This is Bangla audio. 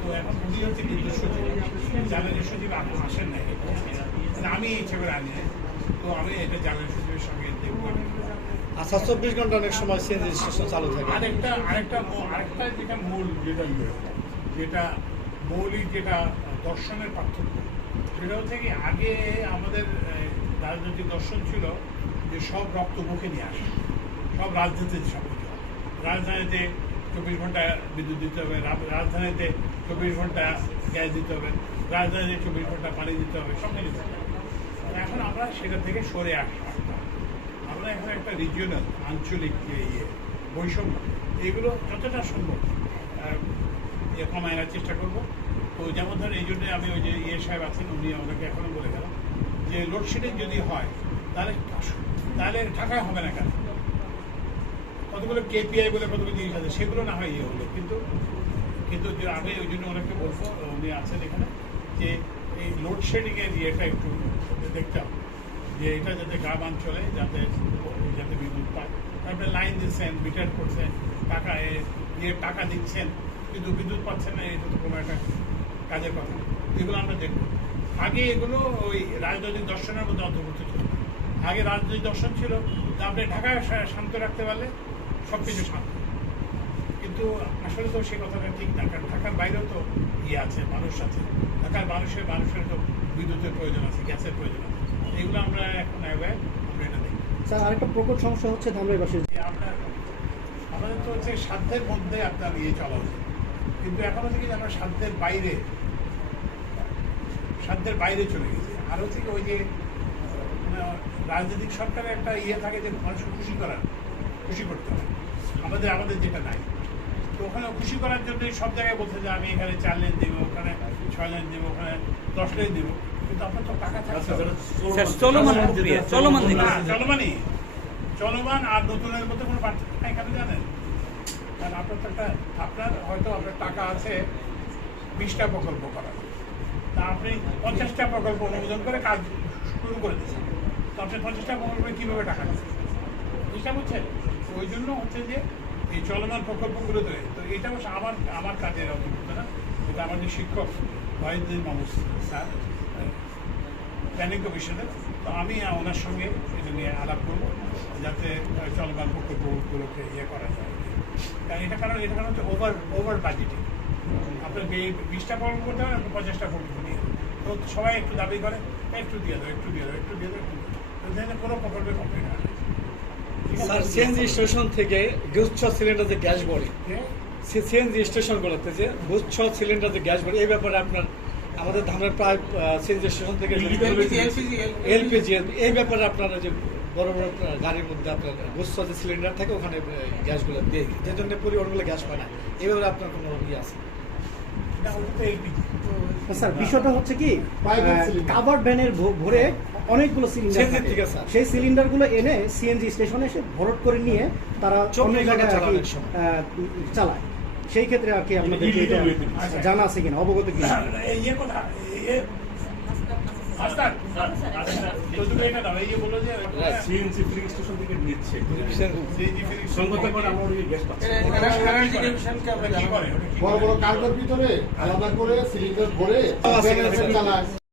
তো এখন এখন নাই আমি করে আনি তো আমি এটা আচ্ছা চব্বিশ ঘণ্টা অনেক সময় সিএনজি স্টেশন চালু থাকে আরেকটা আরেকটা আরেকটা যেটা মূল যেটা ইয়ে, যেটা মৌলিক যেটা দর্শনের পার্থক্য সেটা হচ্ছে কি আগে আমাদের রাজনৈতিক দর্শন ছিল যে সব রক্ত মুখে নিয়ে আসে সব রাজনীতির সব। রাজধানীতে চব্বিশ ঘণ্টা বিদ্যুৎ দিতে হবে রাজধানীতে চব্বিশ ঘণ্টা গ্যাস দিতে হবে, রাজধানীতে চব্বিশ ঘণ্টা পানি দিতে হবে, সব কিছু। এখন আমরা সেটা থেকে সরে আস। আসলাম আমরা এখন একটা রিজিওনাল আঞ্চলিক ইয়ে বৈষম্য, এগুলো যতটা সম্ভব ইয়ে কমায় আনার চেষ্টা করব। তো যেমন ধরেন এই জন্য আমি ওই যে ইয়ে সাহেব আছেন, উনি আমাকে এখনও বলে গেলাম যে লোডশেডিং যদি হয়, তাহলে তাহলে ঢাকায় হবে না কেন? কতগুলো কেপিআই বলে কতগুলো জিনিস আছে, সেগুলো না হয় ইয়ে হলো। কিন্তু কিন্তু আমি ওই জন্য ওনাকে বলব, উনি আছেন এখানে, যে এই লোডশেডিংয়ের ইয়েটা একটু দেখতাম, যে এটা যাতে গ্রাম অঞ্চলে যাতে যাতে বিদ্যুৎ পায়। তারপরে লাইন দিচ্ছেন মিটার করছেন, টাকা ইয়ে টাকা দিচ্ছেন, কিন্তু বিদ্যুৎ পাচ্ছেন না এটা তো কোনো একটা কাজের কথা। এগুলো আমরা দেখব। আগে এগুলো ওই রাজনৈতিক দর্শনের মধ্যে অন্তর্ভুক্ত ছিল। আগে রাজনৈতিক দর্শন ছিল আপনি ঢাকায় শান্ত রাখতে পারলে সব কিছু শান্ত কিন্তু আসলে তো সেই কথাটা ঠিক না কারণ ঢাকার বাইরেও তো ইয়ে আছে মানুষ আছে। ঢাকার মানুষের মানুষের তো বিদ্যুতের প্রয়োজন আছে গ্যাসের প্রয়োজন আছে। এগুলো আমরা এখন অ্যাওয়্যার আমরা এটা দেখি। স্যার আরেকটা প্রকট সমস্যা হচ্ছে ধামরাইবাসীর। যে আপনার আমাদের তো হচ্ছে সাধ্যের মধ্যে আপনার ইয়ে চলা উচিত। কিন্তু এখন হচ্ছে কি যে আমরা সাধ্যের বাইরে সাধ্যের বাইরে চলে গেছি। আর হচ্ছে ওই যে আহ, রাজনৈতিক সরকারের একটা ইয়ে থাকে যে মানুষকে খুশি করার। খুশি করতে হবে। আমাদের আমাদের যেটা নাই। তো ওখানে খুশি করার জন্য সব জায়গায় বলছে যে আমি এখানে চার লেন দেবো ওখানে ছয় লেন দেবো ওখানে দশ লেন দেবো। কিন্তু আপনার তো টাকা থাকছে স্যার চলমান চলমান চলমানই। আর নতুনের মধ্যে কোনো পার্থক্য নাই কেন জানেন? কারণ আপনার তো একটা আপনার হয়তো আপনার টাকা আছে বিশটা প্রকল্প করার। তা আপনি পঞ্চাশটা প্রকল্প অনুমোদন করে কাজ শুরু করে দিচ্ছেন তো আপনি পঞ্চাশটা প্রকল্পে কীভাবে টাকা দিচ্ছেন? বুঝতে বুঝছেন ওই জন্য হচ্ছে যে এই চলমান প্রকল্পগুলো তো তো এটা অবশ্য আমার আমার কাজের অন্তর্ভুক্ত না। এটা আমার যে শিক্ষক ওয়াহিদুদ্দিন মাহমুদ স্যার প্ল্যানিং কমিশনের। তো আমি ওনার সঙ্গে এটা নিয়ে আলাপ করব, যাতে চলমান প্রকল্পগুলোকে ইয়ে করা যায়। কারণ এটা কারণ এটা কারণ হচ্ছে ওভার ওভার বাজেটিং। আপনার বিশটা প্রকল্প করতে হবে পঞ্চাশটা প্রকল্প নিয়ে তো সবাই একটু দাবি করে, একটু দিয়ে দাও, একটু দিয়ে দাও, একটু দিয়ে দাও, একটু কোনো প্রকল্পে কমপ্লিট হয়? স্যার সিএনজি স্টেশন থেকে গুচ্ছ সিলিন্ডার যে গ্যাস বড়ে হ্যাঁ? সিএনজি স্টেশনগুলোতে যে গুচ্ছ সিলিন্ডার যে গ্যাস বড়ে এই ব্যাপারে আপনার আমাদের ধামের প্রায় সিএনজি স্টেশন থেকে এলপিজি এই ব্যাপারে আপনারা যে বড় বড় গাড়ির মধ্যে আপনার গুচ্ছ যে সিলিন্ডার থাকে ওখানে গ্যাসগুলো দিয়ে। যে জন্য পরিবারগুলো গ্যাস পায় না। এই ব্যাপারে আপনার কোনো ইয়ে আছে? স্যার বিষয়টা হচ্ছে কি কাভার ভ্যানের ভরে অনেকগুলো সিলিন্ডার থাকে। ঠিক আছে, সেই সিলিন্ডারগুলো এনে সিএনজি স্টেশনে এসে ভরট করে নিয়ে তারা অন্য জায়গায় আর কি, চালায়। সেই ক্ষেত্রে আর কি আপনাদের জানা আছে কিনা? অবগত কিনা এই ইয়ে কথা ইয়ে বড় বড় কার্গোর ভিতরে আলাদা করে সিলিন্ডার ভরে। চালায়।